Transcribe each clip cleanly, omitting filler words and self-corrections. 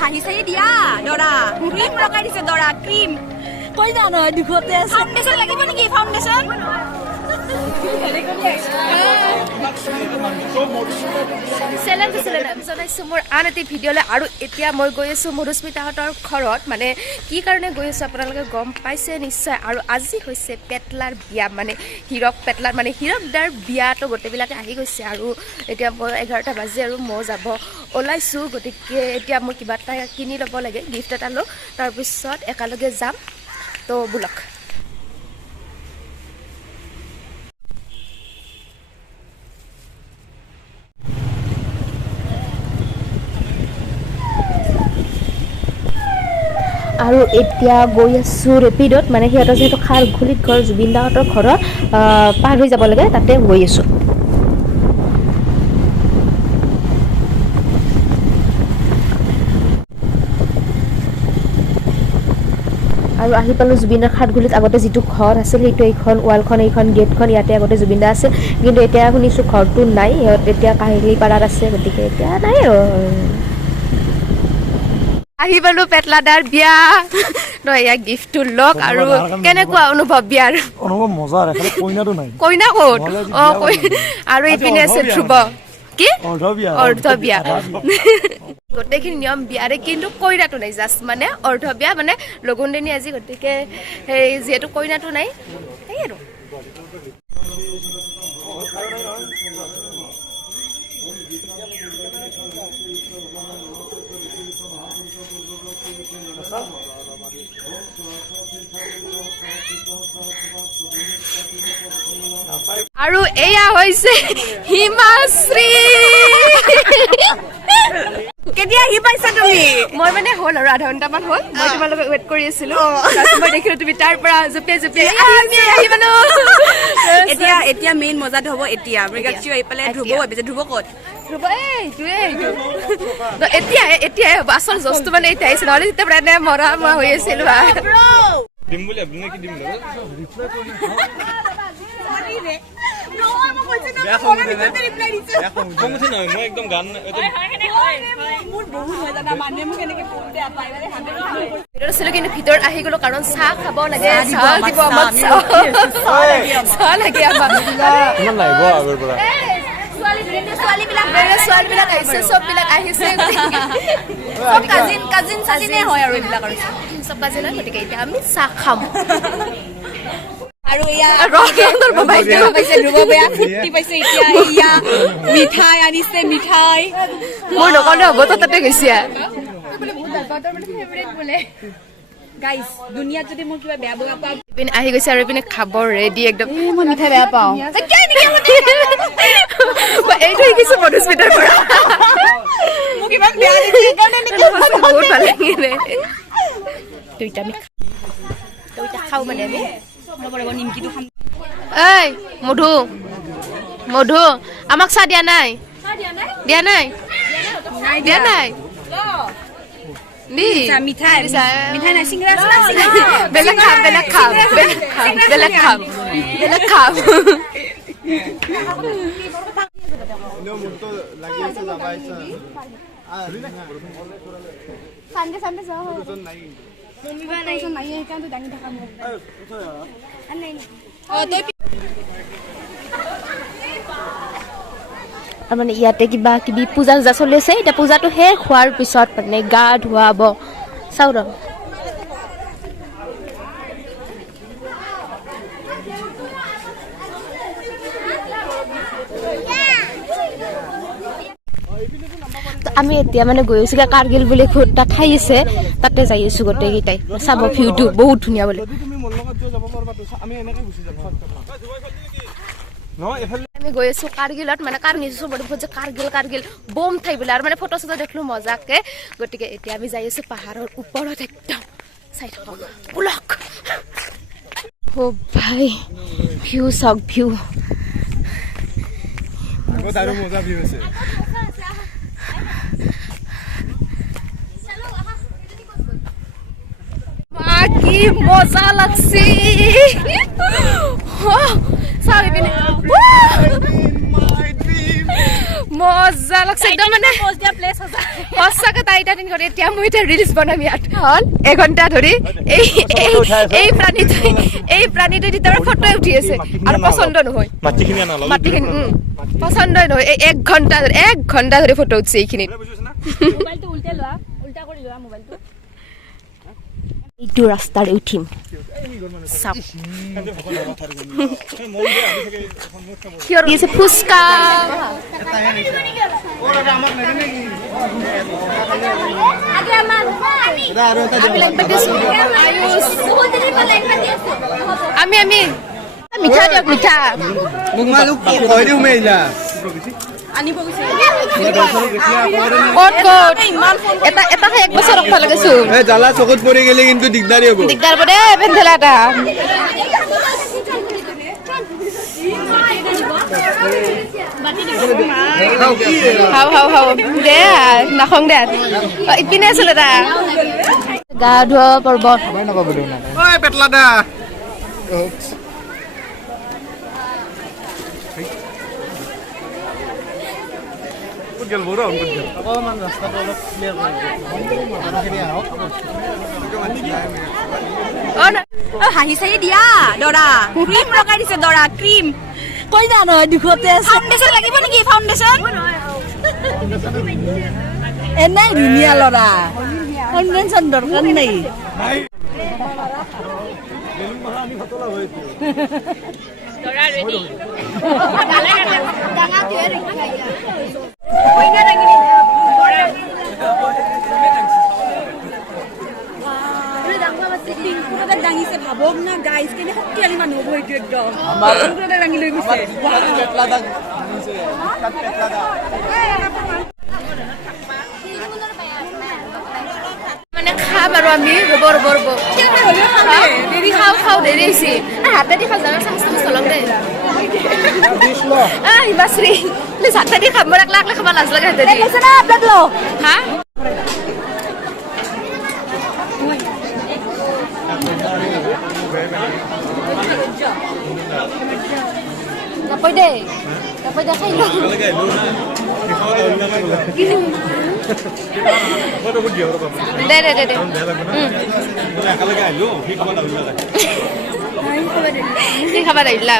হাঁহিছে দিয়া দৰা ক্ৰীম লগাই দিছে দৰা ক্ৰীম কৈ না নহয় দুখতে ফাউণ্ডেশ্যন লাগিব নেকি ফাউণ্ডেশ্যন জনাইছো মোৰ আন এটি ভিডিঅ'লৈ আৰু এতিয়া মই গৈ আছোঁ মধুস্মিতাহঁতৰ ঘৰত মানে কি কাৰণে গৈ আছোঁ আপোনালোকে গম পাইছে নিশ্চয় আৰু আজি হৈছে পেটলাৰ বিয়া মানে হীৰক পেটলাৰ মানে হীৰক দাৰ বিয়াটো গোটেইবিলাকে আহি গৈছে আৰু এতিয়া মই 11টা বাজি আৰু মই যাব ওলাইছোঁ গতিকে এতিয়া মই কিবা এটা কিনি ল'ব লাগে গিফ্ট এটা লওঁ তাৰপিছত একেলগে যাম তো বোলক আৰু এতিয়া গৈ আছোঁ ৰেপিডত মানে সিহঁতৰ যিহেতু খাৰঘুলিত ঘৰ জুবিন দাহঁতৰ ঘৰত পাৰ হৈ যাব লাগে তাতে গৈ আছোঁ আৰু আহি পালোঁ জুবিনৰ খাৰঘুলিত আগতে যিটো ঘৰ আছিল সেইটো এইখন ৱালখন এইখন গেটখন ইয়াতে আগতে জুবিন দা আছিল কিন্তু এতিয়া শুনিছোঁ ঘৰটো নাই সিহঁত এতিয়া কাহিলীপাৰাত আছে গতিকে এতিয়া নাই আৰু আহি পালোঁ পেটলাদাৰ বিয়া নহয় ইয়াক গিফ্টটো লওক আৰু কেনেকুৱা অনুভৱ বিয়াৰ অনুভৱ মজা খালি কইনাটো নাই কইনা ক'ত অঁ আৰু এইপিনে আছে ধ্ৰুৱ কি অৰ্ধ বিয়া গোটেইখিনি নিয়ম বিয়াৰে কিন্তু কইনাটো নাই জাষ্ট মানে অৰ্ধ বিয়া মানে লগুণদিনী আজি গতিকে সেই যিহেতু কইনাটো নাই সেই আৰু আৰু এয়া হৈছে হিমাশ্ৰী কেতিয়া আহি পাইছা তুমি মই মানে হ'ল আৰু আধা ঘণ্টামান হ'ল মই তোমালোকক ৱেইট কৰি আছিলো মই দেখিলো তুমি তাৰ পৰা জুপিয়াই জুপিয়াই আহি পালো এতিয়া এতিয়া মেইন মজাটো হ'ব এতিয়া মৃগাক্ষী আহি পেলাই ধ্ৰুৱ ধ্ৰুৱ ক'ত এতিয়া আচল জস্তু মানে এতিয়া আহিছে নহ'লে তেতিয়া প্ৰায় মৰা হৈ আছিলো দিম বুলি আপুনি কি দিম মই একদম গান আছিলো কিন্তু ভিতৰত আহি গলো কাৰণ চাহ খাব লাগে চাহ দিব আমাক চাহ লাগে আমাক ছোৱালীবিলাক আহিছে চববিলাক আহিছে কাজিনে হয় আৰু এইবিলাক চব কাজিন হয় গতিকে এতিয়া আমি চাহ খাম আৰু মিঠাই আনিছে মিঠাই মোৰ নকলে হ'ব তো তাতে গৈছে গাইজ দুনিয়াত যদি মোৰ কিবা বেয়া বেয়া পাওঁ ইপিনে আহি গৈছে আৰু ইপিনে খাব ৰেডি একদম মই মিঠাই বেয়া পাওঁ এইটো শিকিছো মধুস্মিতাৰ পৰা মোক ইমান বেয়া বহুত ভাল লাগিলে দুইটা আমি খাওঁ মানে আমি নিমকিটো খাম এই মধু মধু আমাক চাহ দিয়া নাই দিয়া নাই দিয়া নাই মিঠাই মিঠাই নাই চিংৰা বেলেগ খাম বেলেগ খাম বেলেগ খাম বেলেগ খাম Sunday যাওঁ মমিবা নাই নাই সেইকাৰণে দাঙি থকা মোক আৰু মানে ইয়াতে কিবা কিবি পূজা চূজা চলি আছে এতিয়া পূজাটো শেষ হোৱাৰ পিছত মানে গা ধুৱাব চাওঁ ৰ আমি এতিয়া মানে গৈ আছো কাৰ্গিল বুলি এটা ঠাই আছে তাতে যাই আছো গোটেইকেইটাই চাব ভিউটো বহুত ধুনীয়া বোলে আমি গৈ আছো কাৰ্গিলত মানে কাৰ্গিল বম ঠাই বোলে আৰু মানে ফটো চটো দেখিলো মজাকে গতিকে এতিয়া আমি যাই আছো পাহাৰৰ ওপৰত একদম চাই থাকক ব্লক ও ভাই ভিউ চাওক ভিউ কি মজা লাগছে মজা লাগছে একদম মানে সঁচাকে তাই এটা দিন কৰি এতিয়া মই এতিয়া ৰিলছ বনাম ইয়াত হ'ল এঘণ্টা ধৰি এই প্ৰাণীটো তাৰ ফটো উঠি আছে আৰু পচন্দ নহয় মাটিখিনি আনা অলপ মাটিখিনি পচন্দ নহয় এই 1 ঘণ্টা ধৰি ফটো উঠিছে এইখিনিত মোবাইলটো উল্টা লোৱা উল্টা কৰি লোৱা মোবাইলটো এইটো ৰাস্তাৰে উঠিম চাপ কিয় দিছে ফুচকা আমি মিঠা দিয়ক মিঠা আনিব গৈছে ক'ত এটা 1 বছৰ ৰখবা লাগেছো জ্বালা চকুত পৰি গেলে কিন্তু দিগদাৰী হ'ব দিগদাৰ পৰে পেন্থেলা এটা হাও দে নাখং দে ইপিনে আছিল এটা গা ধোৱা পৰ্বত ঐ পেটলা দা অকণমান ৰাস্তাটো অলপ ক্লিয়াৰ কৰি হাঁহি চাহি দিয়া দৰা ক্ৰীম লগাই দিছে দৰা ক্ৰীম কৈ না নহয় দুখতে ফাউণ্ডেশ্যন লাগিব নেকি ফাউণ্ডেশ্যন এনেই ধুনীয়া ল'ৰা ফাউণ্ডেশ্যন দৰকাৰ নাই দাঙিছে ভাবক না গাইজ কেনে শক্তিশালী মানুহ হ'ব এইটো একদম দাঙি লৈ গৈছে মানে খাম আৰু আমি ৰ'ব দেৰি খাওঁ দেৰি হৈছে হাতেদি খাওঁ জানা চামচ নলওঁ দেই হিমাশ্ৰী প্লিজ হাতেদি খাম মোৰ একলা খাব লাজ লাগে হাতেদি হা নাপাই দে খাই লওঁ দে কি খাবা দাইলা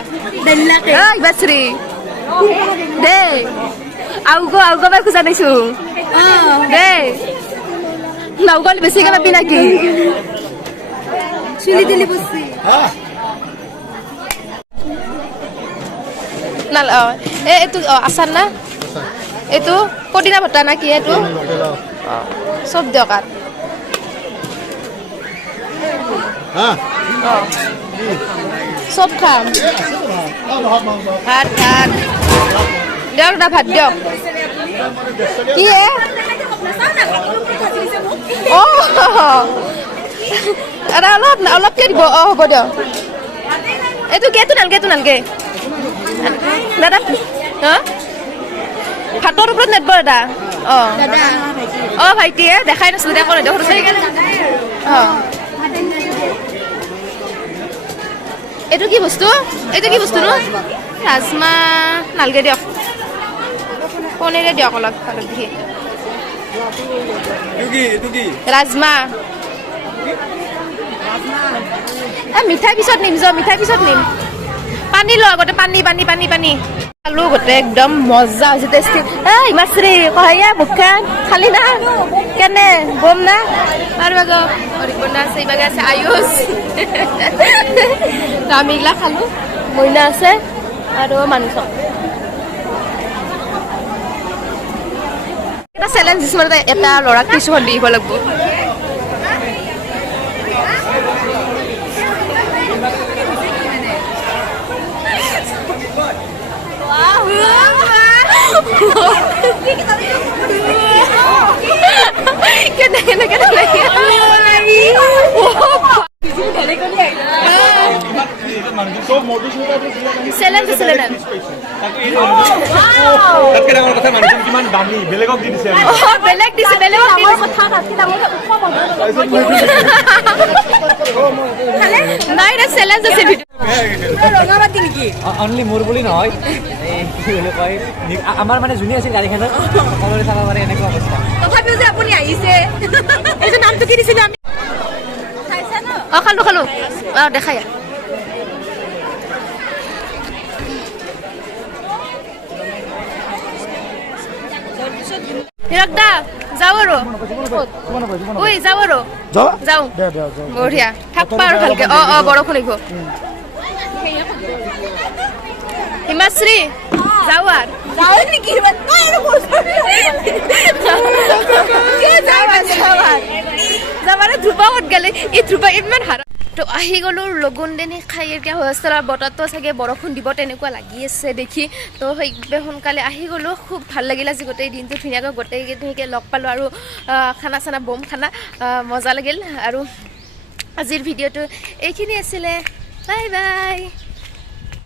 বাছৰি দে আউগ বাৰ খোজা নাইছো দে নাউগল বেছিকে পাবি নাকি চুলি দিলি বসছি নাল এইটো আচাৰ না এইটো পদিনা ভটা না কি এইটো চব দিয়ক চব খাম ভাত দিয়ক না ভাত দিয়ক কি অলপকে দিব হ'ব দিয়ক এইটো নালগে দাদা ভাতৰ ওপৰত নেটব দাদা ভাইটিয়ে দেখাই নাছিলো দে কৰে দেখো এইটো কি বস্তু নো ৰাজমা নালগে দিয়ক পনীৰে দিয়ক অলপ দেখি ৰাজমা মিঠাই পিছত নিম পানী ল আগতে পানী আলু গোটেই একদম মজা হৈছে টেষ্টি হিমাশ্ৰী কহাইয়া মুখখান খালি না কেনে বম না আৰু অৰিপনা আছে ইবাগে আছে আয়ুষ আমি এইগিলা খালো মইনা আছে আৰু মানুহ এটা চেলেঞ্জ দিছো মানে এটা ল'ৰাক কিছুমান দিব লাগিব তাতকে ডাঙৰ কথা মানুহজন কিমান দামী বেলেগক দি দিছে বেলেগ দিছে বেলেগক দি দিছে। কথা তাতকে ডাঙৰকে ওখ নাই এটা চেলেঞ্জ আছে ভিডিঅ'। ৰঙা মাটি নেকি অনলি মোৰ বুলি নহয় এই কি বুলি কয় আমাৰ মানে যোনে আছিল গাড়ীখনত সকলোৰে চাব পাৰে এনেকুৱা অৱস্থা তথাপিও যে আপুনি আহিছে এইটো নামটো কি দিছিলো আমি চাইছা ন খালো দেখাই হিৰক দা যাওঁ আৰু ঐ যাওঁ আৰু যাওঁ বঢ়িয়া থাকবা আৰু ভালকে বৰষুণ আহিব হিমাশ্ৰী যাওঁ আৰু যাও নেকি তই আৰু যাবাৰে ধ্ৰুৱত গ'লে এই ধ্ৰুৱ ইমান হাৰা তো আহি গ'লোঁ লগুণ দেনি খাই এতিয়া হোষ্টেলৰ বতৰটো চাগে বৰষুণ দিব তেনেকুৱা লাগি আছে দেখি তো সেইবাবে সোনকালে আহি গ'লোঁ খুব ভাল লাগিল আজি গোটেই দিনটো ধুনীয়াকৈ গোটেইকেইজনীকে লগ পালোঁ আৰু খানা চানা বম খানা মজা লাগিল আৰু আজিৰ ভিডিঅ'টো এইখিনি আছিলে বাই বাই